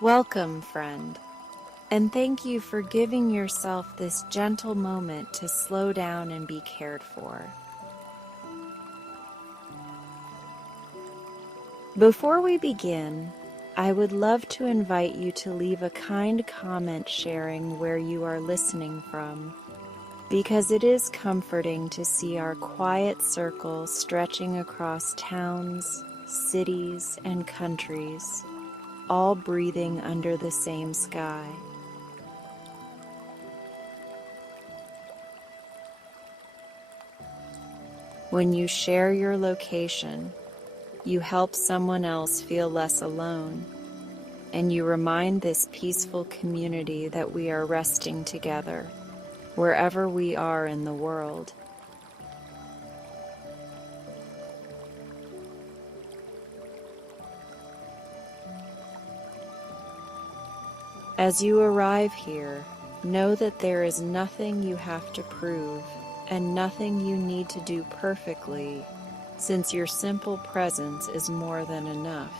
Welcome, friend, and thank you for giving yourself this gentle moment to slow down and be cared for. Before we begin, I would love to invite you to leave a kind comment sharing where you are listening from, because it is comforting to see our quiet circle stretching across towns, cities, and countries, all breathing under the same sky. When you share your location, you help someone else feel less alone, and you remind this peaceful community that we are resting together, wherever we are in the world. As you arrive here, know that there is nothing you have to prove and nothing you need to do perfectly, since your simple presence is more than enough.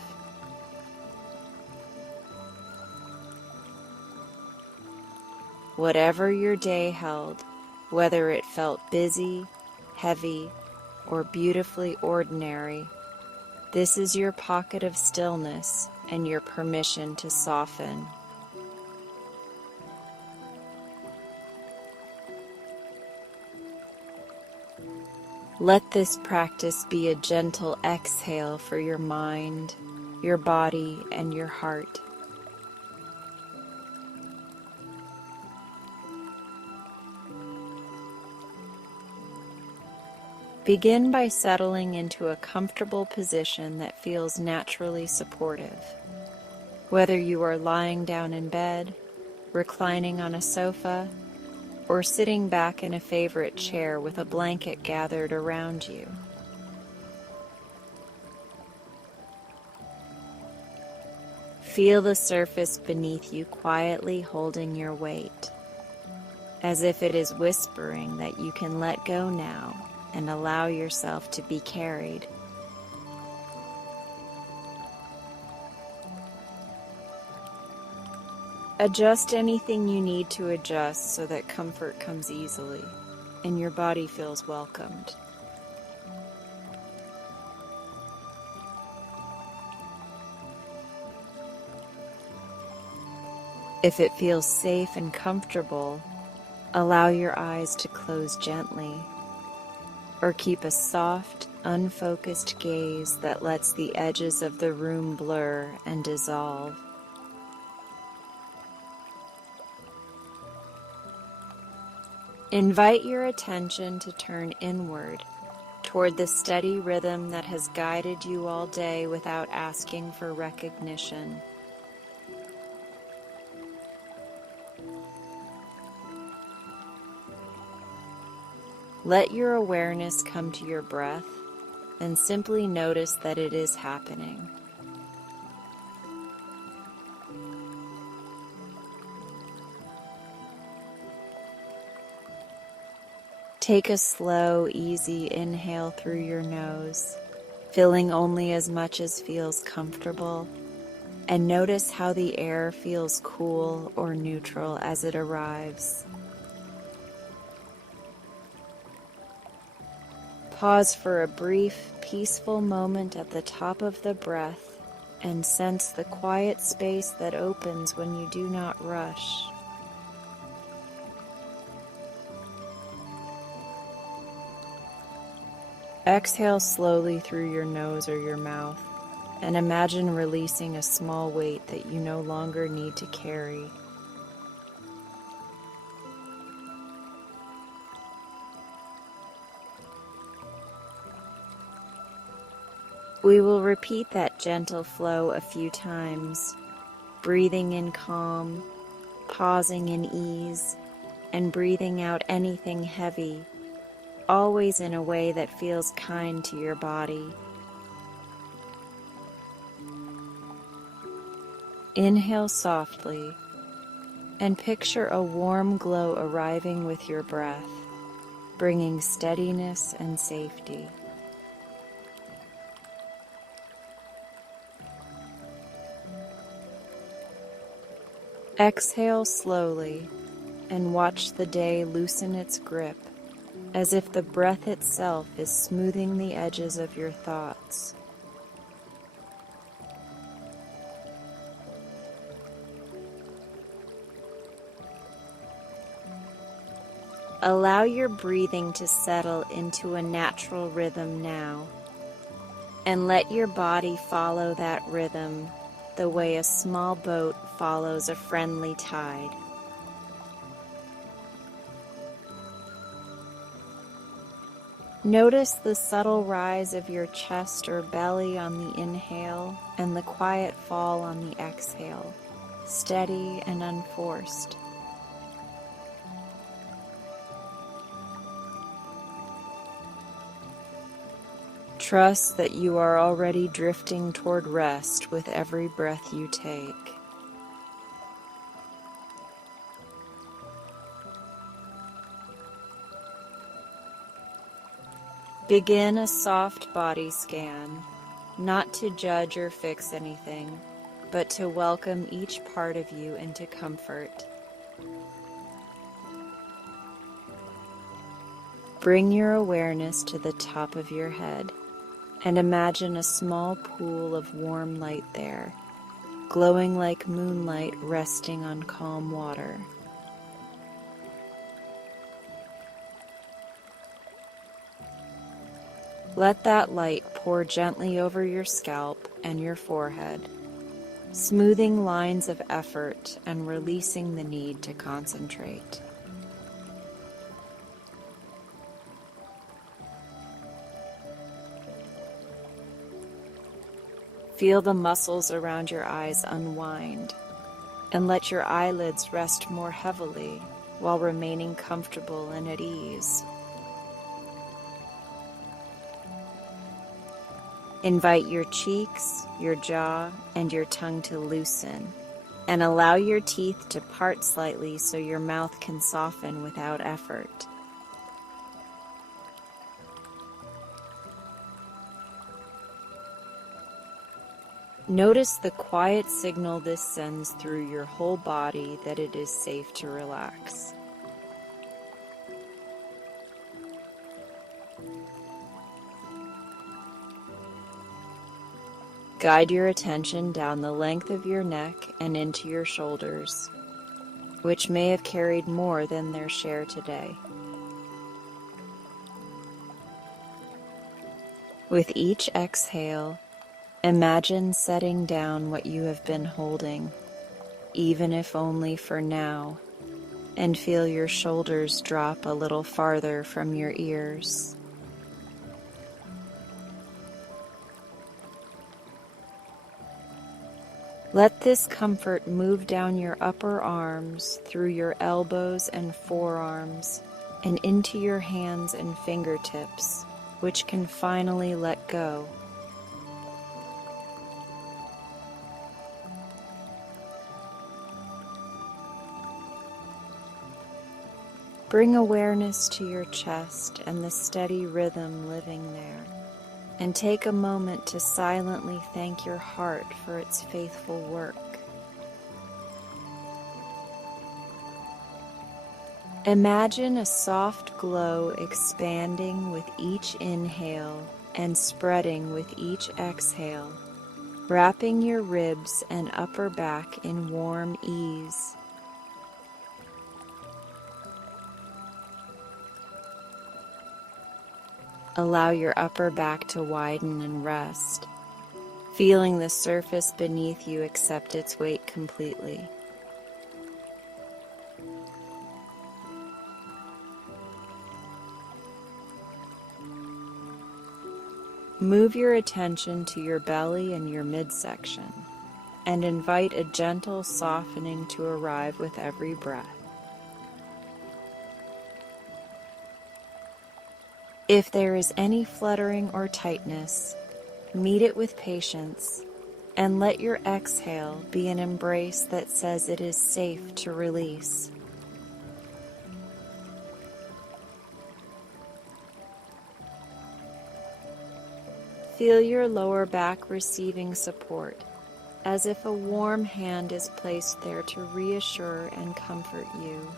Whatever your day held, whether it felt busy, heavy, or beautifully ordinary, this is your pocket of stillness and your permission to soften. Let this practice be a gentle exhale for your mind, your body, and your heart. Begin by settling into a comfortable position that feels naturally supportive. Whether you are lying down in bed, reclining on a sofa, or sitting back in a favorite chair with a blanket gathered around you. Feel the surface beneath you quietly holding your weight, as if it is whispering that you can let go now and allow yourself to be carried. Adjust anything you need to adjust so that comfort comes easily and your body feels welcomed. If it feels safe and comfortable, allow your eyes to close gently, or keep a soft, unfocused gaze that lets the edges of the room blur and dissolve. Invite your attention to turn inward, toward the steady rhythm that has guided you all day without asking for recognition. Let your awareness come to your breath and simply notice that it is happening. Take a slow, easy inhale through your nose, filling only as much as feels comfortable, and notice how the air feels cool or neutral as it arrives. Pause for a brief, peaceful moment at the top of the breath and sense the quiet space that opens when you do not rush. Exhale slowly through your nose or your mouth, and imagine releasing a small weight that you no longer need to carry. We will repeat that gentle flow a few times, breathing in calm, pausing in ease, and breathing out anything heavy, always in a way that feels kind to your body. Inhale softly and picture a warm glow arriving with your breath, bringing steadiness and safety. Exhale slowly and watch the day loosen its grip, as if the breath itself is smoothing the edges of your thoughts. Allow your breathing to settle into a natural rhythm now, and let your body follow that rhythm the way a small boat follows a friendly tide. Notice the subtle rise of your chest or belly on the inhale and the quiet fall on the exhale, steady and unforced. Trust that you are already drifting toward rest with every breath you take. Begin a soft body scan, not to judge or fix anything, but to welcome each part of you into comfort. Bring your awareness to the top of your head and imagine a small pool of warm light there, glowing like moonlight resting on calm water. Let that light pour gently over your scalp and your forehead, smoothing lines of effort and releasing the need to concentrate. Feel the muscles around your eyes unwind, and let your eyelids rest more heavily while remaining comfortable and at ease. Invite your cheeks, your jaw, and your tongue to loosen, and allow your teeth to part slightly so your mouth can soften without effort. Notice the quiet signal this sends through your whole body that it is safe to relax. Guide your attention down the length of your neck and into your shoulders, which may have carried more than their share today. With each exhale, imagine setting down what you have been holding, even if only for now, and feel your shoulders drop a little farther from your ears. Let this comfort move down your upper arms, through your elbows and forearms, and into your hands and fingertips, which can finally let go. Bring awareness to your chest and the steady rhythm living there, and take a moment to silently thank your heart for its faithful work. Imagine a soft glow expanding with each inhale and spreading with each exhale, wrapping your ribs and upper back in warm ease. Allow your upper back to widen and rest, feeling the surface beneath you accept its weight completely. Move your attention to your belly and your midsection, and invite a gentle softening to arrive with every breath. If there is any fluttering or tightness, meet it with patience, and let your exhale be an embrace that says it is safe to release. Feel your lower back receiving support, as if a warm hand is placed there to reassure and comfort you.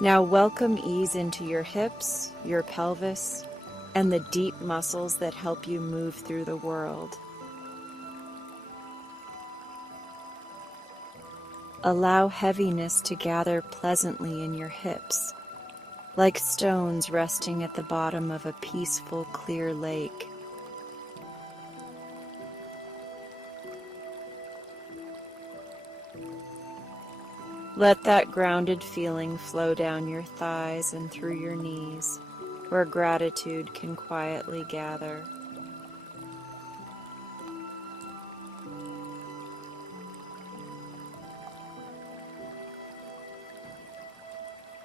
Now welcome ease into your hips, your pelvis, and the deep muscles that help you move through the world. Allow heaviness to gather pleasantly in your hips, like stones resting at the bottom of a peaceful, clear lake. Let that grounded feeling flow down your thighs and through your knees, where gratitude can quietly gather.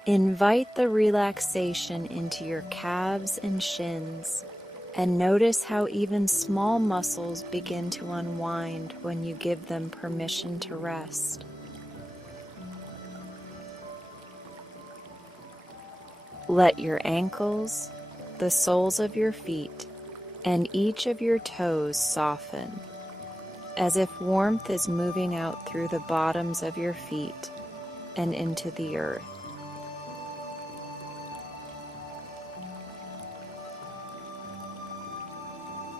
Invite the relaxation into your calves and shins, and notice how even small muscles begin to unwind when you give them permission to rest. Let your ankles, the soles of your feet, and each of your toes soften, as if warmth is moving out through the bottoms of your feet and into the earth.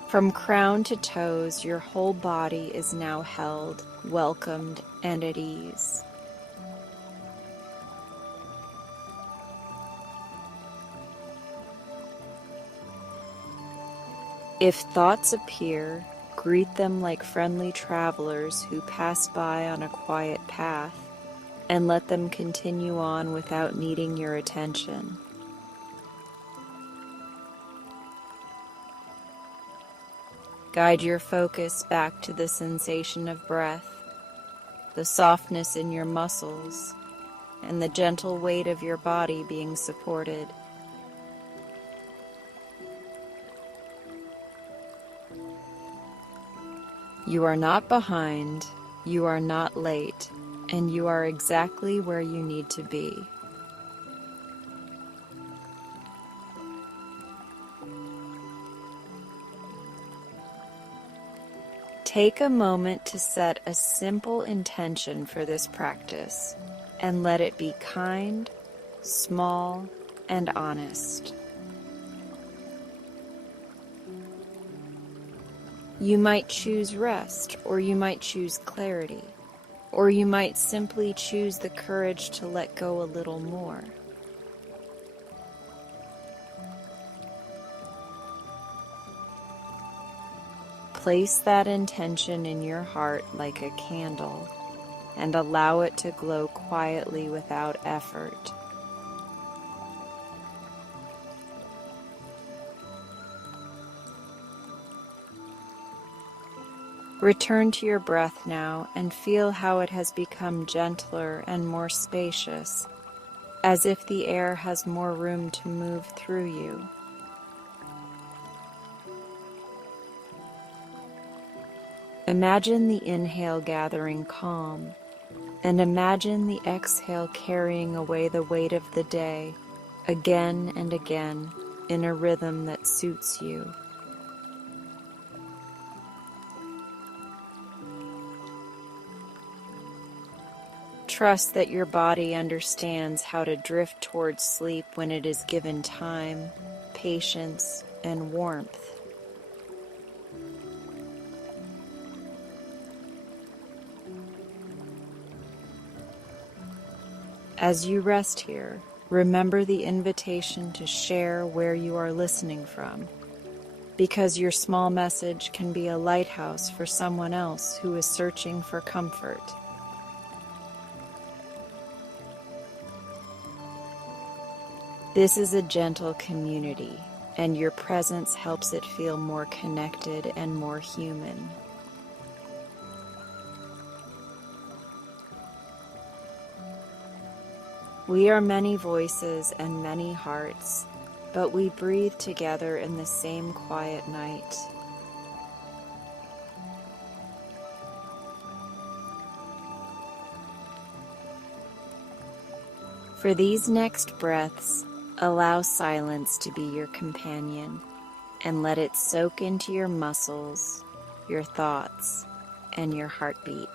From crown to toes, your whole body is now held, welcomed, and at ease. If thoughts appear, greet them like friendly travelers who pass by on a quiet path, and let them continue on without needing your attention. Guide your focus back to the sensation of breath, the softness in your muscles, and the gentle weight of your body being supported. You are not behind, you are not late, and you are exactly where you need to be. Take a moment to set a simple intention for this practice, and let it be kind, small, and honest. You might choose rest, or you might choose clarity, or you might simply choose the courage to let go a little more. Place that intention in your heart like a candle, and allow it to glow quietly without effort. Return to your breath now and feel how it has become gentler and more spacious, as if the air has more room to move through you. Imagine the inhale gathering calm, and imagine the exhale carrying away the weight of the day, again and again, in a rhythm that suits you. Trust that your body understands how to drift towards sleep when it is given time, patience, and warmth. As you rest here, remember the invitation to share where you are listening from, because your small message can be a lighthouse for someone else who is searching for comfort. This is a gentle community, and your presence helps it feel more connected and more human. We are many voices and many hearts, but we breathe together in the same quiet night. For these next breaths, Allow silence to be your companion and let it soak into your muscles, your thoughts, and your heartbeat.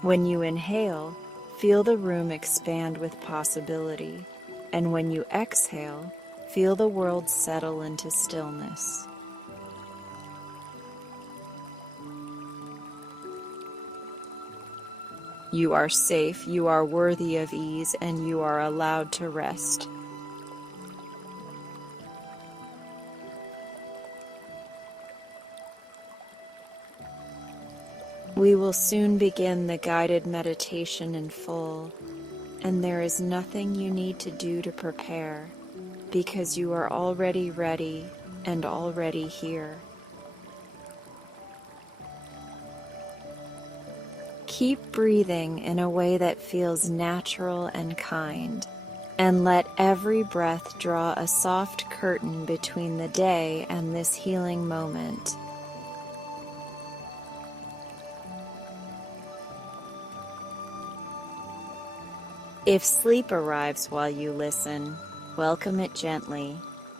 When you inhale, feel the room expand with possibility, and when you exhale, feel the world settle into stillness. You are safe, you are worthy of ease, and you are allowed to rest. We will soon begin the guided meditation in full, and there is nothing you need to do to prepare, because you are already ready and already here. Keep breathing in a way that feels natural and kind, and let every breath draw a soft curtain between the day and this healing moment. If sleep arrives while you listen, welcome it gently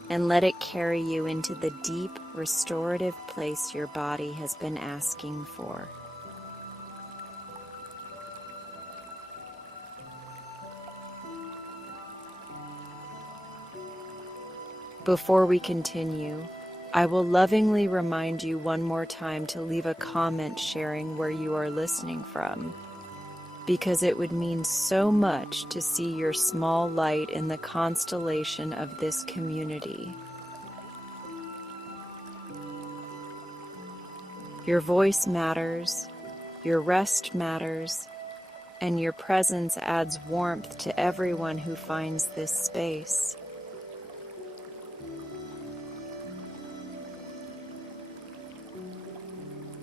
and let it carry you into the deep, restorative place your body has been asking for. Before we continue, I will lovingly remind you one more time to leave a comment sharing where you are listening from, because it would mean so much to see your small light in the constellation of this community. Your voice matters, your rest matters, and your presence adds warmth to everyone who finds this space.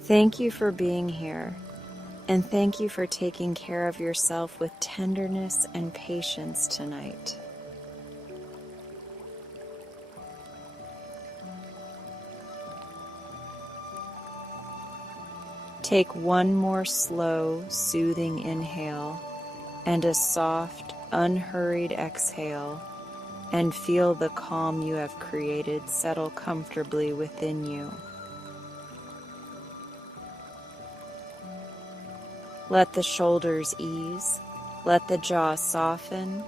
Thank you for being here, and thank you for taking care of yourself with tenderness and patience tonight. Take one more slow, soothing inhale and a soft, unhurried exhale, and feel the calm you have created settle comfortably within you. Let the shoulders ease, let the jaw soften,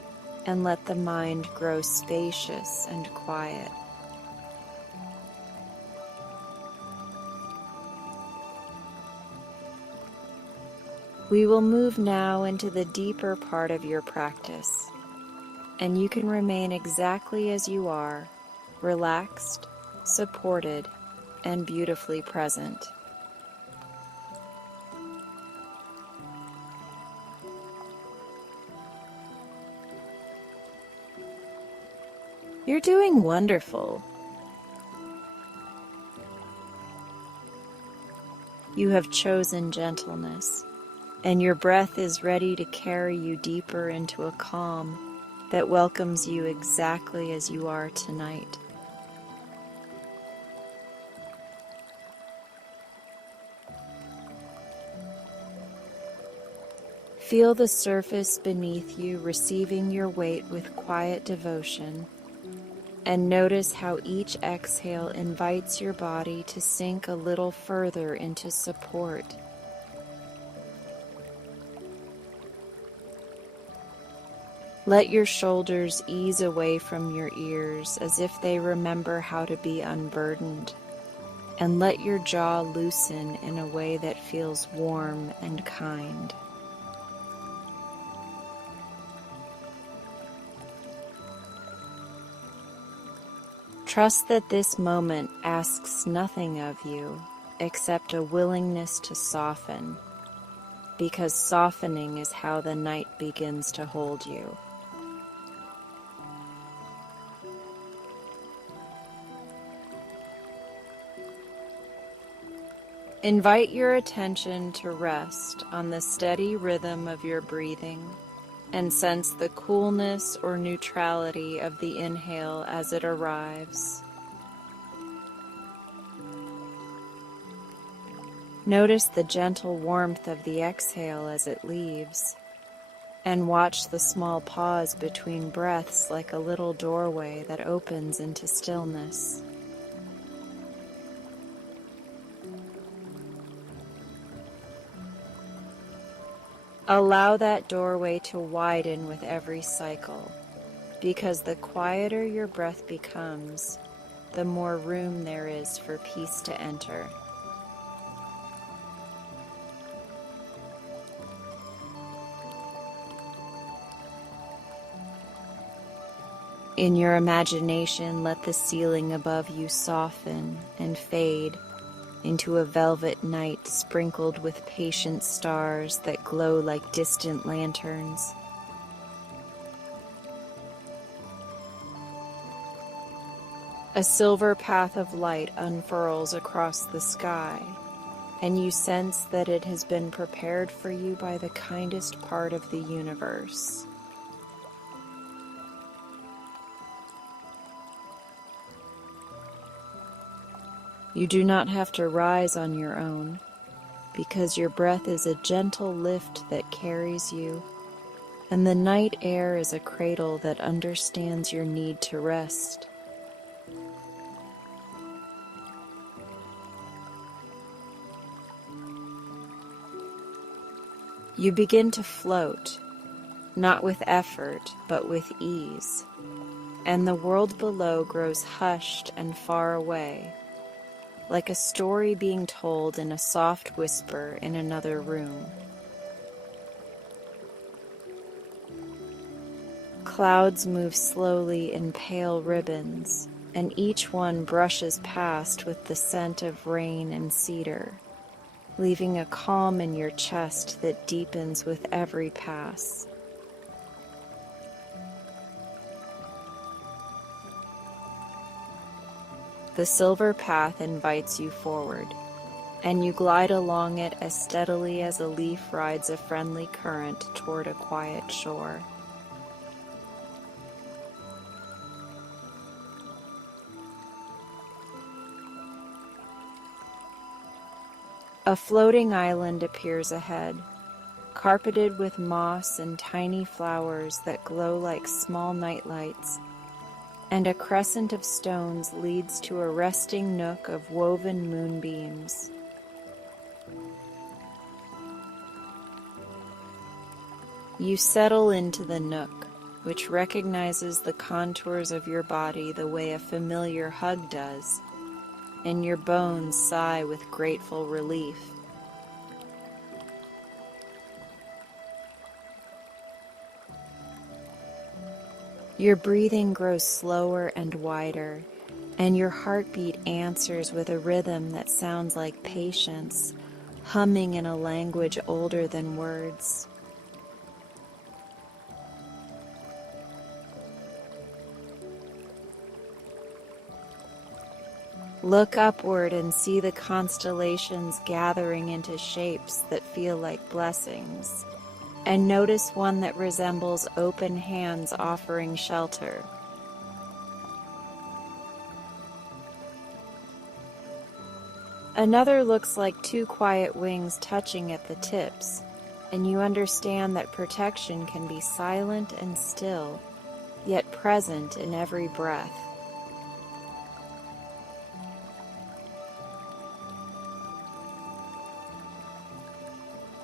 and let the mind grow spacious and quiet. We will move now into the deeper part of your practice, and you can remain exactly as you are, relaxed, supported, and beautifully present. You're doing wonderful. You have chosen gentleness, and your breath is ready to carry you deeper into a calm that welcomes you exactly as you are tonight. Feel the surface beneath you receiving your weight with quiet devotion, and notice how each exhale invites your body to sink a little further into support. Let your shoulders ease away from your ears as if they remember how to be unburdened, and let your jaw loosen in a way that feels warm and kind. Trust that this moment asks nothing of you except a willingness to soften, because softening is how the night begins to hold you. Invite your attention to rest on the steady rhythm of your breathing, and sense the coolness or neutrality of the inhale as it arrives. Notice the gentle warmth of the exhale as it leaves, and watch the small pause between breaths like a little doorway that opens into stillness. Allow that doorway to widen with every cycle, because the quieter your breath becomes, the more room there is for peace to enter. In your imagination, let the ceiling above you soften and fade into a velvet night sprinkled with patient stars that glow like distant lanterns. A silver path of light unfurls across the sky, and you sense that it has been prepared for you by the kindest part of the universe. You do not have to rise on your own, because your breath is a gentle lift that carries you, and the night air is a cradle that understands your need to rest. You begin to float, not with effort, but with ease, and the world below grows hushed and far away, like a story being told in a soft whisper in another room. Clouds move slowly in pale ribbons, and each one brushes past with the scent of rain and cedar, leaving a calm in your chest that deepens with every pass. The silver path invites you forward, and you glide along it as steadily as a leaf rides a friendly current toward a quiet shore. A floating island appears ahead, carpeted with moss and tiny flowers that glow like small nightlights, and a crescent of stones leads to a resting nook of woven moonbeams. You settle into the nook, which recognizes the contours of your body the way a familiar hug does, and your bones sigh with grateful relief. Your breathing grows slower and wider, and your heartbeat answers with a rhythm that sounds like patience, humming in a language older than words. Look upward and see the constellations gathering into shapes that feel like blessings, and notice one that resembles open hands offering shelter. Another looks like two quiet wings touching at the tips, and you understand that protection can be silent and still, yet present in every breath.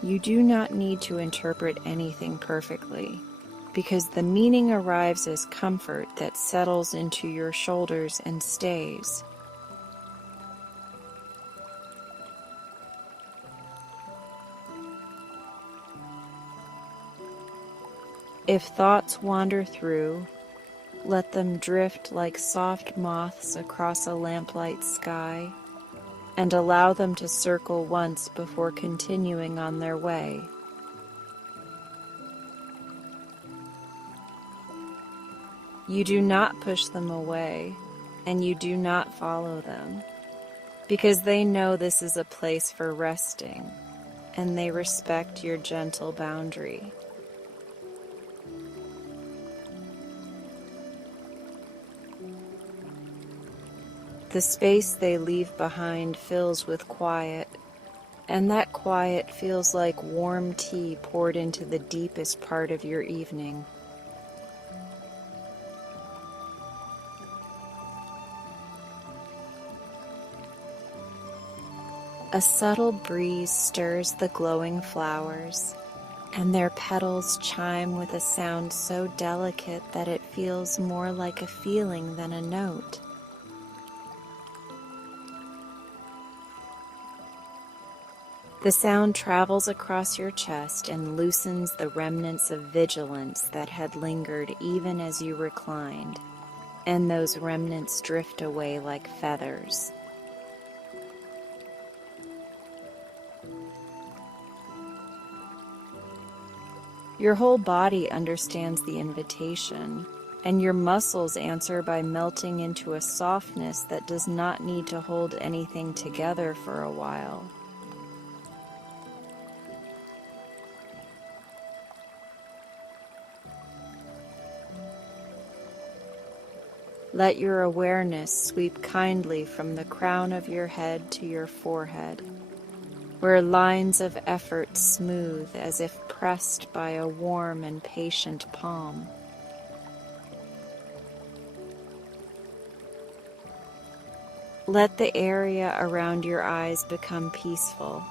You do not need to interpret anything perfectly, because the meaning arrives as comfort that settles into your shoulders and stays. If thoughts wander through, let them drift like soft moths across a lamplight sky, and allow them to circle once before continuing on their way. You do not push them away, and you do not follow them, because they know this is a place for resting, and they respect your gentle boundary. The space they leave behind fills with quiet, and that quiet feels like warm tea poured into the deepest part of your evening. A subtle breeze stirs the glowing flowers, and their petals chime with a sound so delicate that it feels more like a feeling than a note. The sound travels across your chest and loosens the remnants of vigilance that had lingered even as you reclined, and those remnants drift away like feathers. Your whole body understands the invitation, and your muscles answer by melting into a softness that does not need to hold anything together for a while. Let your awareness sweep kindly from the crown of your head to your forehead, where lines of effort smooth as if pressed by a warm and patient palm. Let the area around your eyes become peaceful,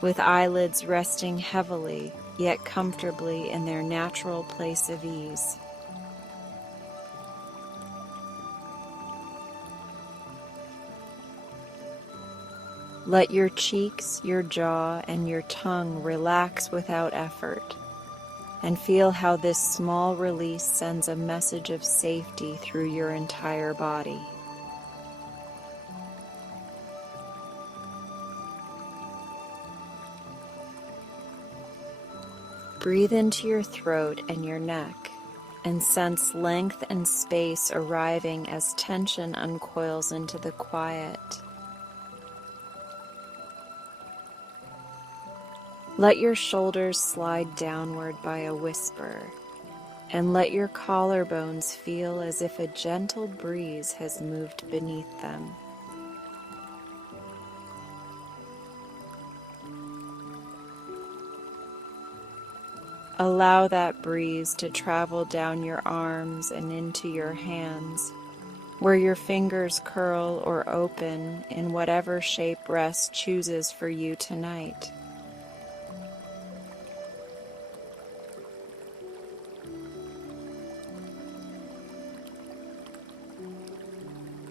with eyelids resting heavily yet comfortably in their natural place of ease. Let your cheeks, your jaw, and your tongue relax without effort, and feel how this small release sends a message of safety through your entire body. Breathe into your throat and your neck, and sense length and space arriving as tension uncoils into the quiet. Let your shoulders slide downward by a whisper, and let your collarbones feel as if a gentle breeze has moved beneath them. Allow that breeze to travel down your arms and into your hands, where your fingers curl or open in whatever shape rest chooses for you tonight.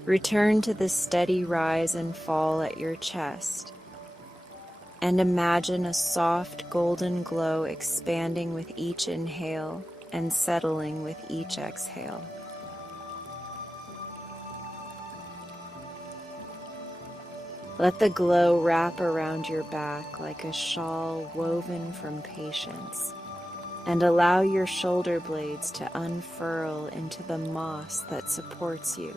Return to the steady rise and fall at your chest, and imagine a soft golden glow expanding with each inhale and settling with each exhale. Let the glow wrap around your back like a shawl woven from patience, and allow your shoulder blades to unfurl into the moss that supports you.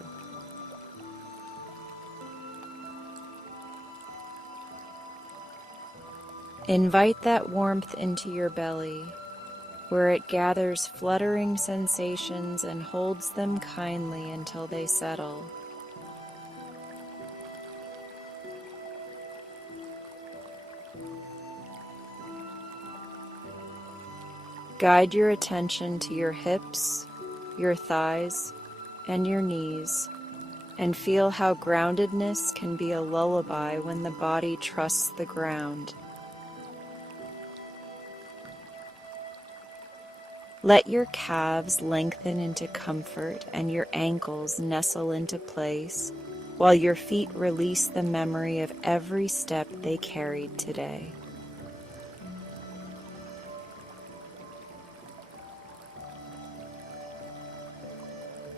Invite that warmth into your belly, where it gathers fluttering sensations and holds them kindly until they settle. Guide your attention to your hips, your thighs, and your knees, and feel how groundedness can be a lullaby when the body trusts the ground. Let your calves lengthen into comfort and your ankles nestle into place, while your feet release the memory of every step they carried today.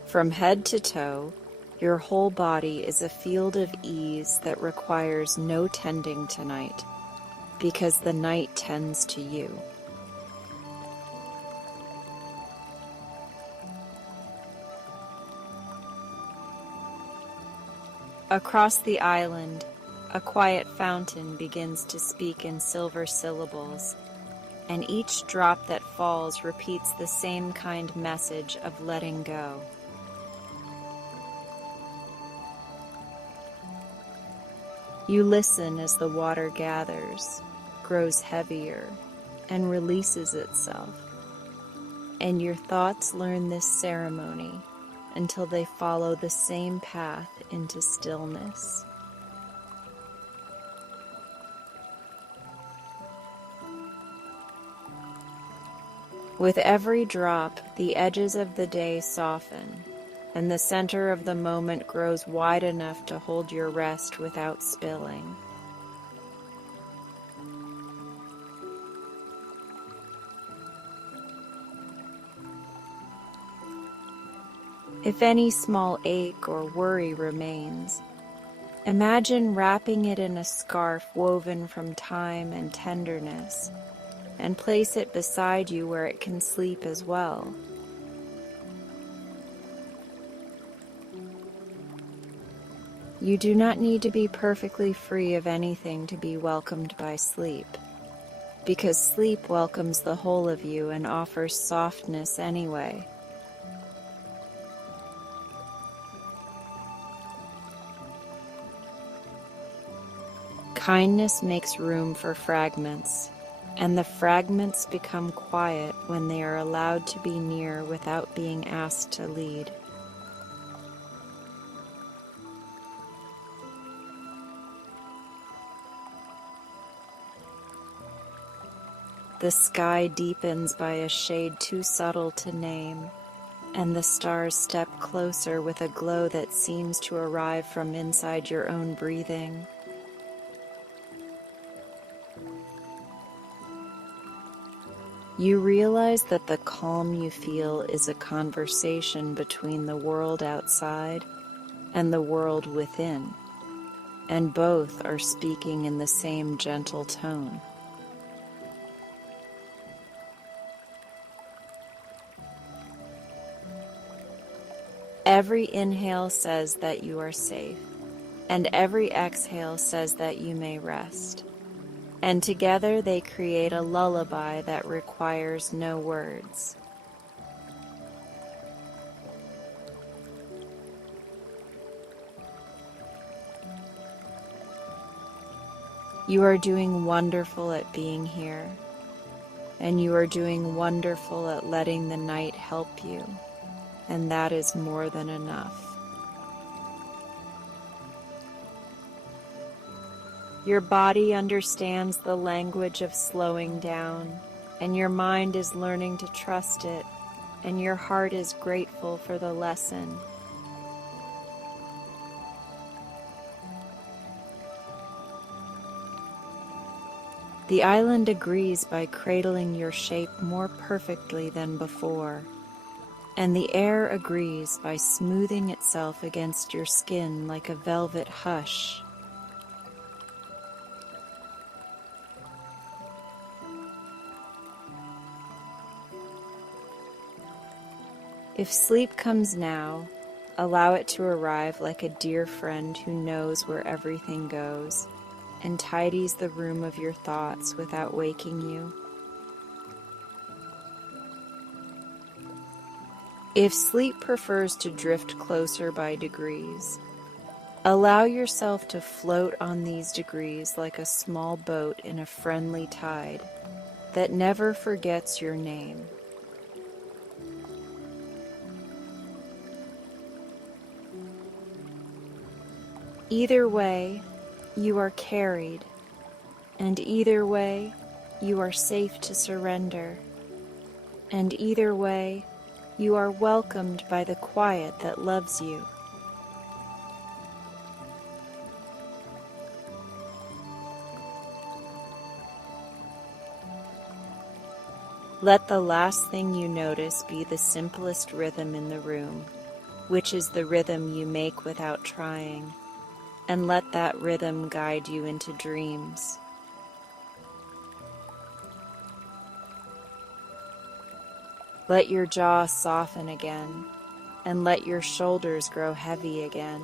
From head to toe, your whole body is a field of ease that requires no tending tonight, because the night tends to you. Across the island, a quiet fountain begins to speak in silver syllables, and each drop that falls repeats the same kind message of letting go. You listen as the water gathers, grows heavier, and releases itself. And your thoughts learn this ceremony until they follow the same path into stillness. With every drop, the edges of the day soften, and the center of the moment grows wide enough to hold your rest without spilling. If any small ache or worry remains, imagine wrapping it in a scarf woven from time and tenderness, and place it beside you where it can sleep as well. You do not need to be perfectly free of anything to be welcomed by sleep, because sleep welcomes the whole of you and offers softness anyway. Kindness makes room for fragments, and the fragments become quiet when they are allowed to be near without being asked to lead. The sky deepens by a shade too subtle to name, and the stars step closer with a glow that seems to arrive from inside your own breathing. You realize that the calm you feel is a conversation between the world outside and the world within, and both are speaking in the same gentle tone. Every inhale says that you are safe, and every exhale says that you may rest. And together they create a lullaby that requires no words. You are doing wonderful at being here, and you are doing wonderful at letting the night help you, and that is more than enough. Your body understands the language of slowing down, and your mind is learning to trust it, and your heart is grateful for the lesson. The island agrees by cradling your shape more perfectly than before, and the air agrees by smoothing itself against your skin like a velvet hush. If sleep comes now, allow it to arrive like a dear friend who knows where everything goes and tidies the room of your thoughts without waking you. If sleep prefers to drift closer by degrees, allow yourself to float on these degrees like a small boat in a friendly tide that never forgets your name. Either way, you are carried, and either way, you are safe to surrender, and either way, you are welcomed by the quiet that loves you. Let the last thing you notice be the simplest rhythm in the room, which is the rhythm you make without trying. And let that rhythm guide you into dreams. Let your jaw soften again, and let your shoulders grow heavy again,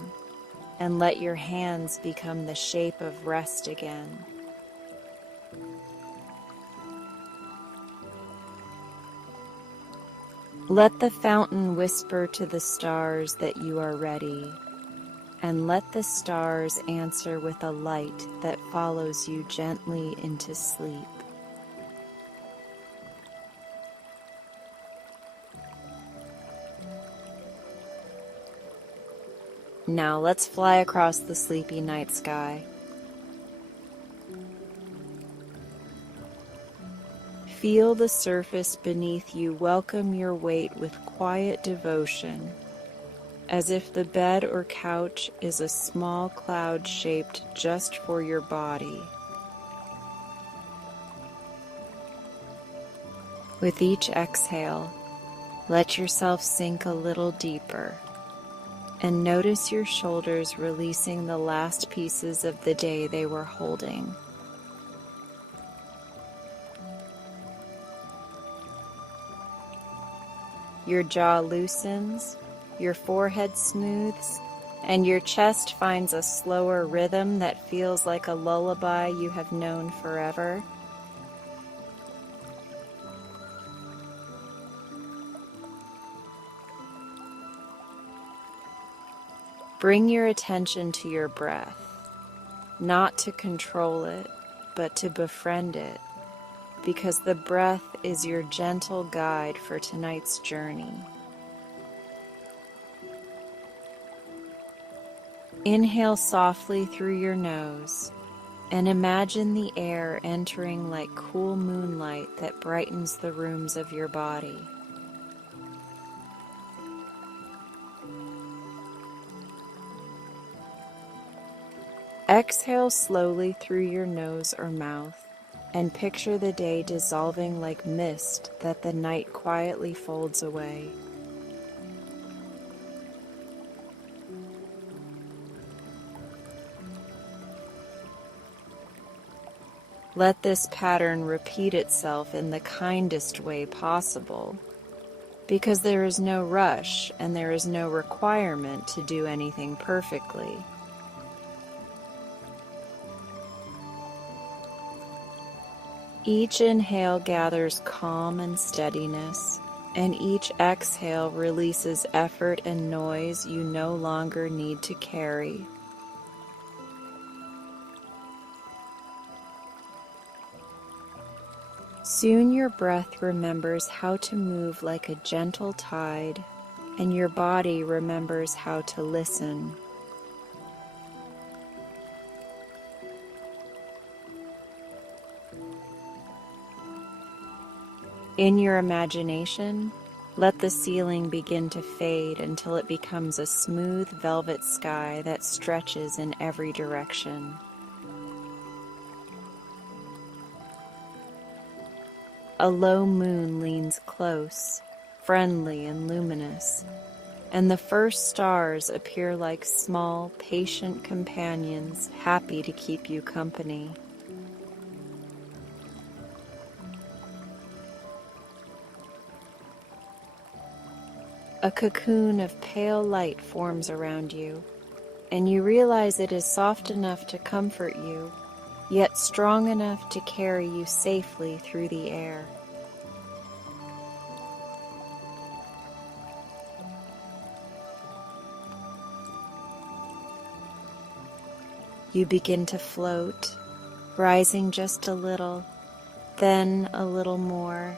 and let your hands become the shape of rest again. Let the fountain whisper to the stars that you are ready, and let the stars answer with a light that follows you gently into sleep. Now let's fly across the sleepy night sky. Feel the surface beneath you welcome your weight with quiet devotion, as if the bed or couch is a small cloud shaped just for your body. With each exhale, let yourself sink a little deeper, and notice your shoulders releasing the last pieces of the day they were holding. Your jaw loosens, your forehead smooths, and your chest finds a slower rhythm that feels like a lullaby you have known forever. Bring your attention to your breath, not to control it, but to befriend it, because the breath is your gentle guide for tonight's journey. Inhale softly through your nose and imagine the air entering like cool moonlight that brightens the rooms of your body. Exhale slowly through your nose or mouth and picture the day dissolving like mist that the night quietly folds away. Let this pattern repeat itself in the kindest way possible, because there is no rush and there is no requirement to do anything perfectly. Each inhale gathers calm and steadiness, and each exhale releases effort and noise you no longer need to carry. Soon your breath remembers how to move like a gentle tide, and your body remembers how to listen. In your imagination, let the ceiling begin to fade until it becomes a smooth velvet sky that stretches in every direction. A low moon leans close, friendly and luminous, and the first stars appear like small, patient companions happy to keep you company. A cocoon of pale light forms around you, and you realize it is soft enough to comfort you, yet strong enough to carry you safely through the air. You begin to float, rising just a little, then a little more,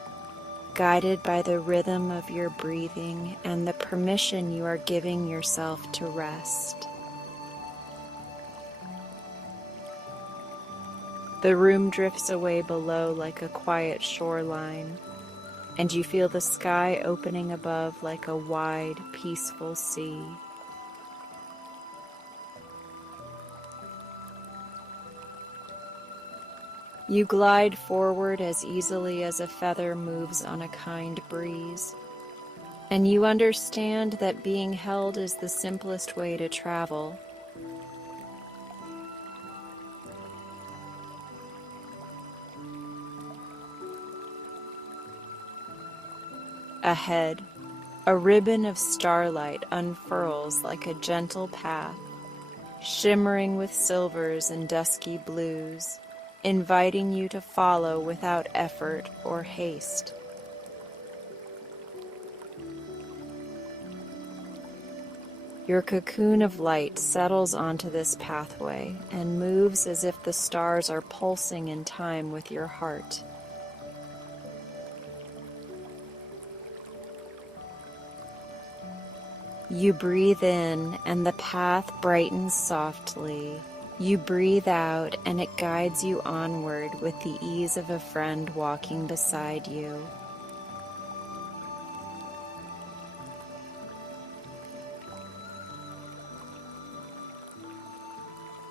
guided by the rhythm of your breathing and the permission you are giving yourself to rest. The room drifts away below like a quiet shoreline, and you feel the sky opening above like a wide, peaceful sea. You glide forward as easily as a feather moves on a kind breeze, and you understand that being held is the simplest way to travel. Ahead, a ribbon of starlight unfurls like a gentle path, shimmering with silvers and dusky blues, inviting you to follow without effort or haste. Your cocoon of light settles onto this pathway and moves as if the stars are pulsing in time with your heart. You breathe in and the path brightens softly. You breathe out and it guides you onward with the ease of a friend walking beside you.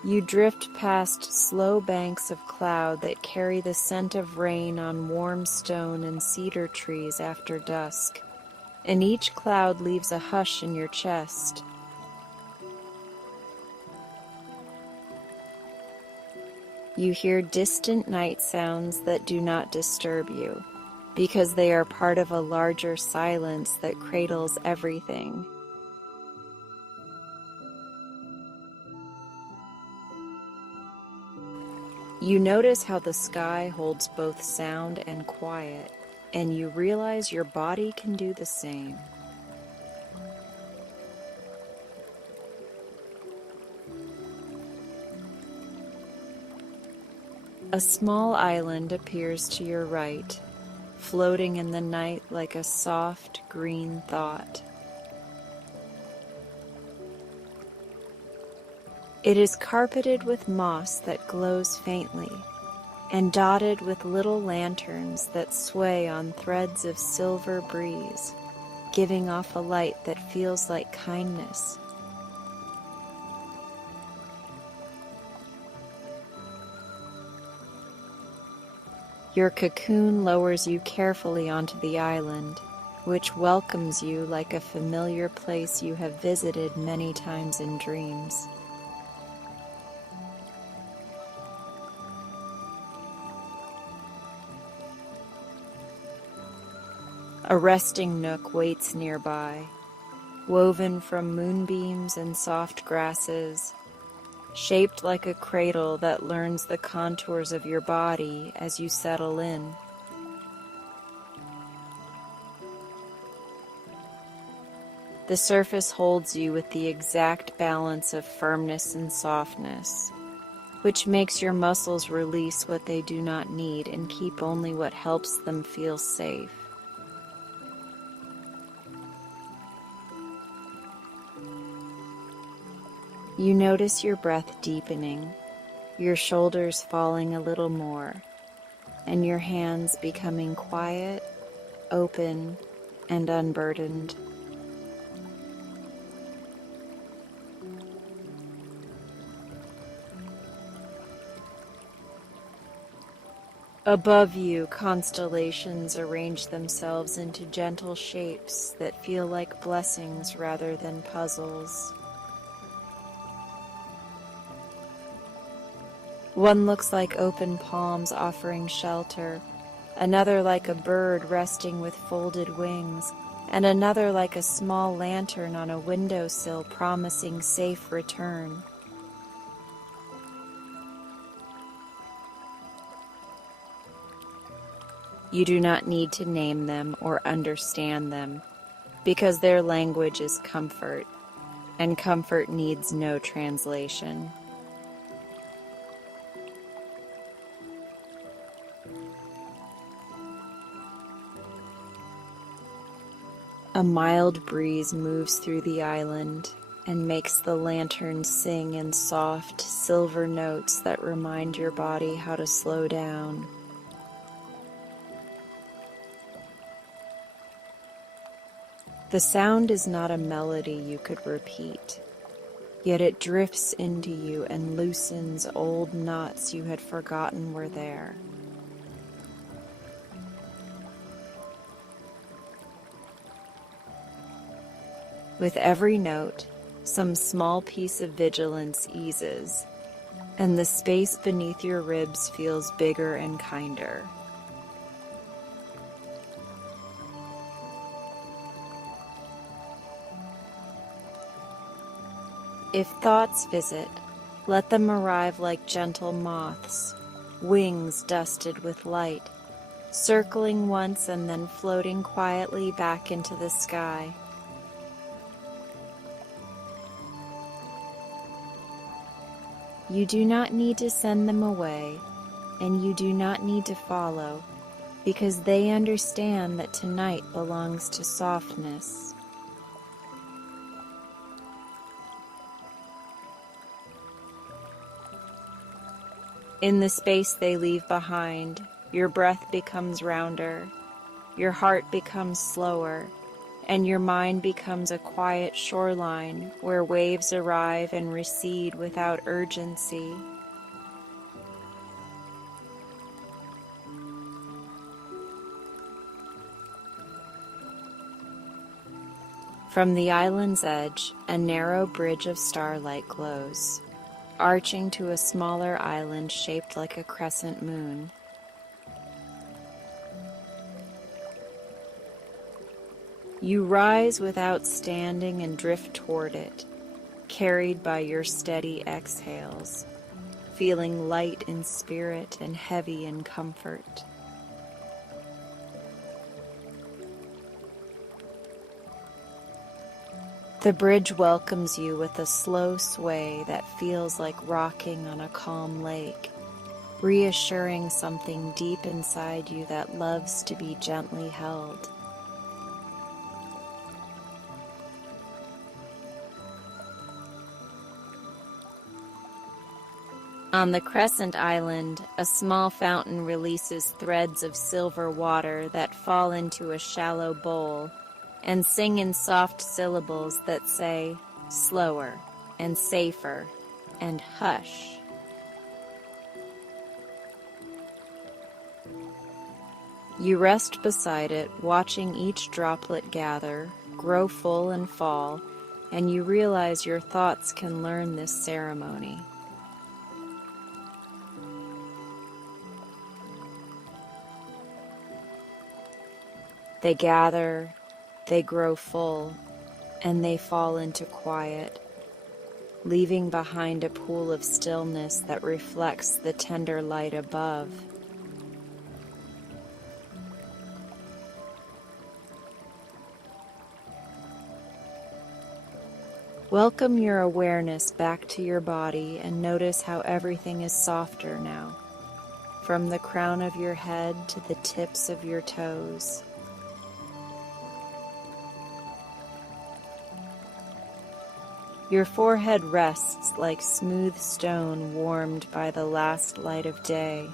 You drift past slow banks of cloud that carry the scent of rain on warm stone and cedar trees after dusk, and each cloud leaves a hush in your chest. You hear distant night sounds that do not disturb you, because they are part of a larger silence that cradles everything. You notice how the sky holds both sound and quiet, and you realize your body can do the same. A small island appears to your right, floating in the night like a soft green thought. It is carpeted with moss that glows faintly, and dotted with little lanterns that sway on threads of silver breeze, giving off a light that feels like kindness. Your cocoon lowers you carefully onto the island, which welcomes you like a familiar place you have visited many times in dreams. A resting nook waits nearby, woven from moonbeams and soft grasses, shaped like a cradle that learns the contours of your body as you settle in. The surface holds you with the exact balance of firmness and softness, which makes your muscles release what they do not need and keep only what helps them feel safe. You notice your breath deepening, your shoulders falling a little more, and your hands becoming quiet, open, and unburdened. Above you, constellations arrange themselves into gentle shapes that feel like blessings rather than puzzles. One looks like open palms offering shelter, another like a bird resting with folded wings, and another like a small lantern on a windowsill promising safe return. You do not need to name them or understand them, because their language is comfort, and comfort needs no translation. A mild breeze moves through the island and makes the lanterns sing in soft, silver notes that remind your body how to slow down. The sound is not a melody you could repeat, yet it drifts into you and loosens old knots you had forgotten were there. With every note, some small piece of vigilance eases, and the space beneath your ribs feels bigger and kinder. If thoughts visit, let them arrive like gentle moths, wings dusted with light, circling once and then floating quietly back into the sky. You do not need to send them away, and you do not need to follow, because they understand that tonight belongs to softness. In the space they leave behind, your breath becomes rounder, your heart becomes slower, and your mind becomes a quiet shoreline where waves arrive and recede without urgency. From the island's edge, a narrow bridge of starlight glows, arching to a smaller island shaped like a crescent moon. You rise without standing and drift toward it, carried by your steady exhales, feeling light in spirit and heavy in comfort. The bridge welcomes you with a slow sway that feels like rocking on a calm lake, reassuring something deep inside you that loves to be gently held. On the crescent island, a small fountain releases threads of silver water that fall into a shallow bowl and sing in soft syllables that say, slower and safer and hush. You rest beside it, watching each droplet gather, grow full and fall, and you realize your thoughts can learn this ceremony. They gather, they grow full, and they fall into quiet, leaving behind a pool of stillness that reflects the tender light above. Welcome your awareness back to your body and notice how everything is softer now, from the crown of your head to the tips of your toes. Your forehead rests like smooth stone warmed by the last light of day,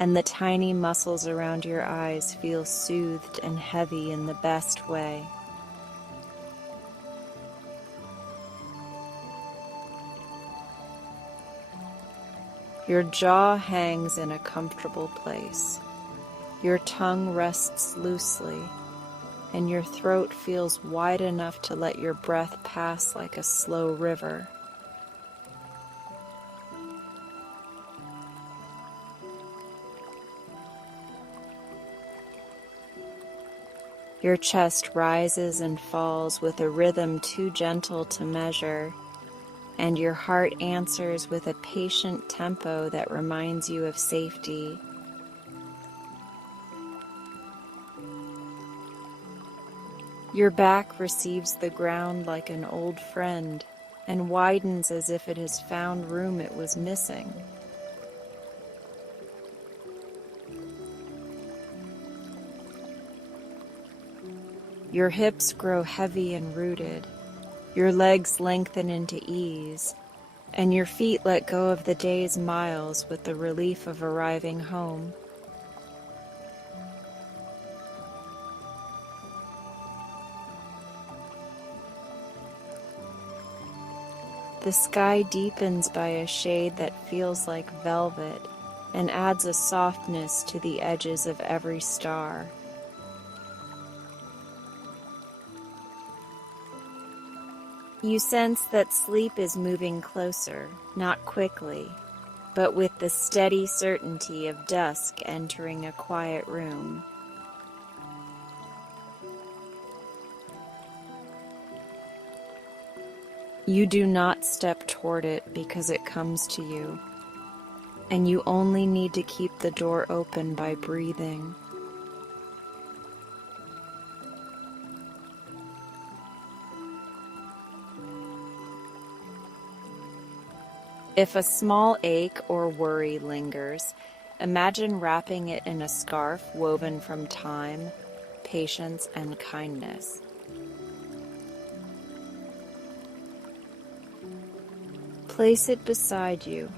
and the tiny muscles around your eyes feel soothed and heavy in the best way. Your jaw hangs in a comfortable place. Your tongue rests loosely, and your throat feels wide enough to let your breath pass like a slow river. Your chest rises and falls with a rhythm too gentle to measure, and your heart answers with a patient tempo that reminds you of safety. Your back receives the ground like an old friend and widens as if it has found room it was missing. Your hips grow heavy and rooted, your legs lengthen into ease, and your feet let go of the day's miles with the relief of arriving home. The sky deepens by a shade that feels like velvet and adds a softness to the edges of every star. You sense that sleep is moving closer, not quickly, but with the steady certainty of dusk entering a quiet room. You do not step toward it because it comes to you, and you only need to keep the door open by breathing. If a small ache or worry lingers, imagine wrapping it in a scarf woven from time, patience, and kindness. Place it beside you,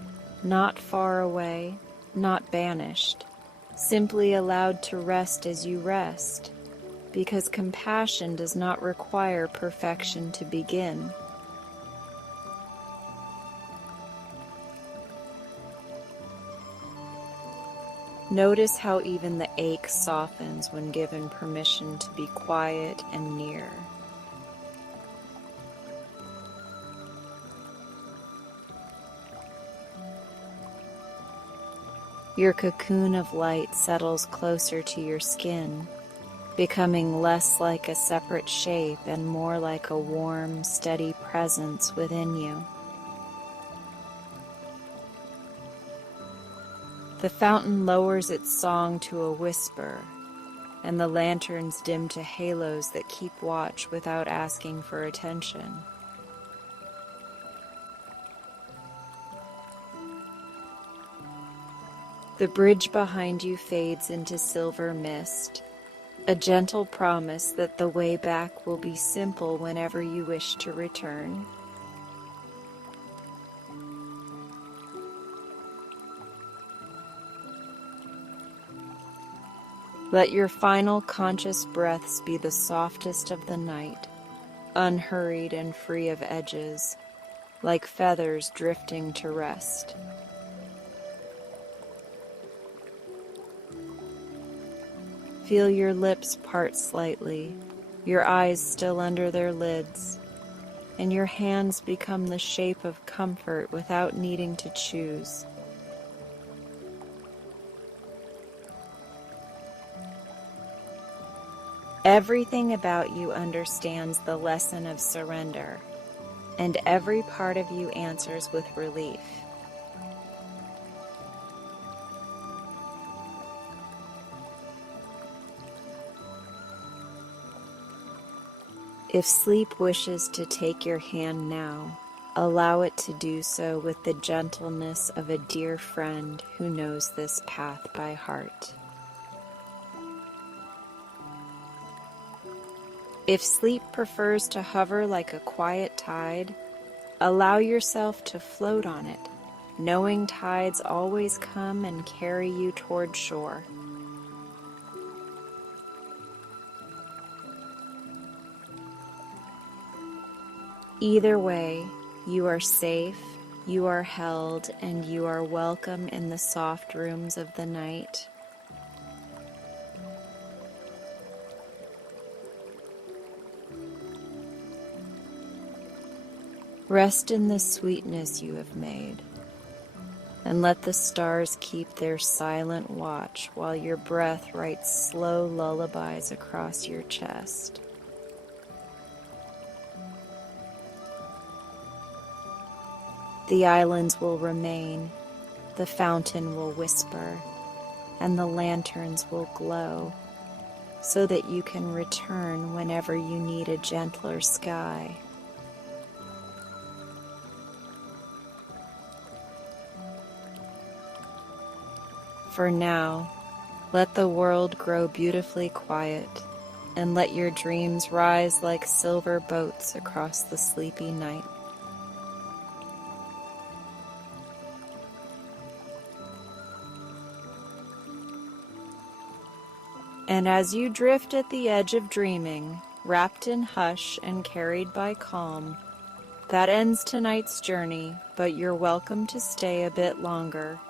not far away, not banished, simply allowed to rest as you rest, because compassion does not require perfection to begin. Notice how even the ache softens when given permission to be quiet and near. Your cocoon of light settles closer to your skin, becoming less like a separate shape and more like a warm, steady presence within you. The fountain lowers its song to a whisper, and the lanterns dim to halos that keep watch without asking for attention. The bridge behind you fades into silver mist, a gentle promise that the way back will be simple whenever you wish to return. Let your final conscious breaths be the softest of the night, unhurried and free of edges, like feathers drifting to rest. Feel your lips part slightly, your eyes still under their lids, and your hands become the shape of comfort without needing to choose. Everything about you understands the lesson of surrender, and every part of you answers with relief. If sleep wishes to take your hand now, allow it to do so with the gentleness of a dear friend who knows this path by heart. If sleep prefers to hover like a quiet tide, allow yourself to float on it, knowing tides always come and carry you toward shore. Either way, you are safe, you are held, and you are welcome in the soft rooms of the night. Rest in the sweetness you have made, and let the stars keep their silent watch while your breath writes slow lullabies across your chest. The islands will remain, the fountain will whisper, and the lanterns will glow, so that you can return whenever you need a gentler sky. For now, let the world grow beautifully quiet, and let your dreams rise like silver boats across the sleepy night. And as you drift at the edge of dreaming, wrapped in hush and carried by calm, that ends tonight's journey, but you're welcome to stay a bit longer.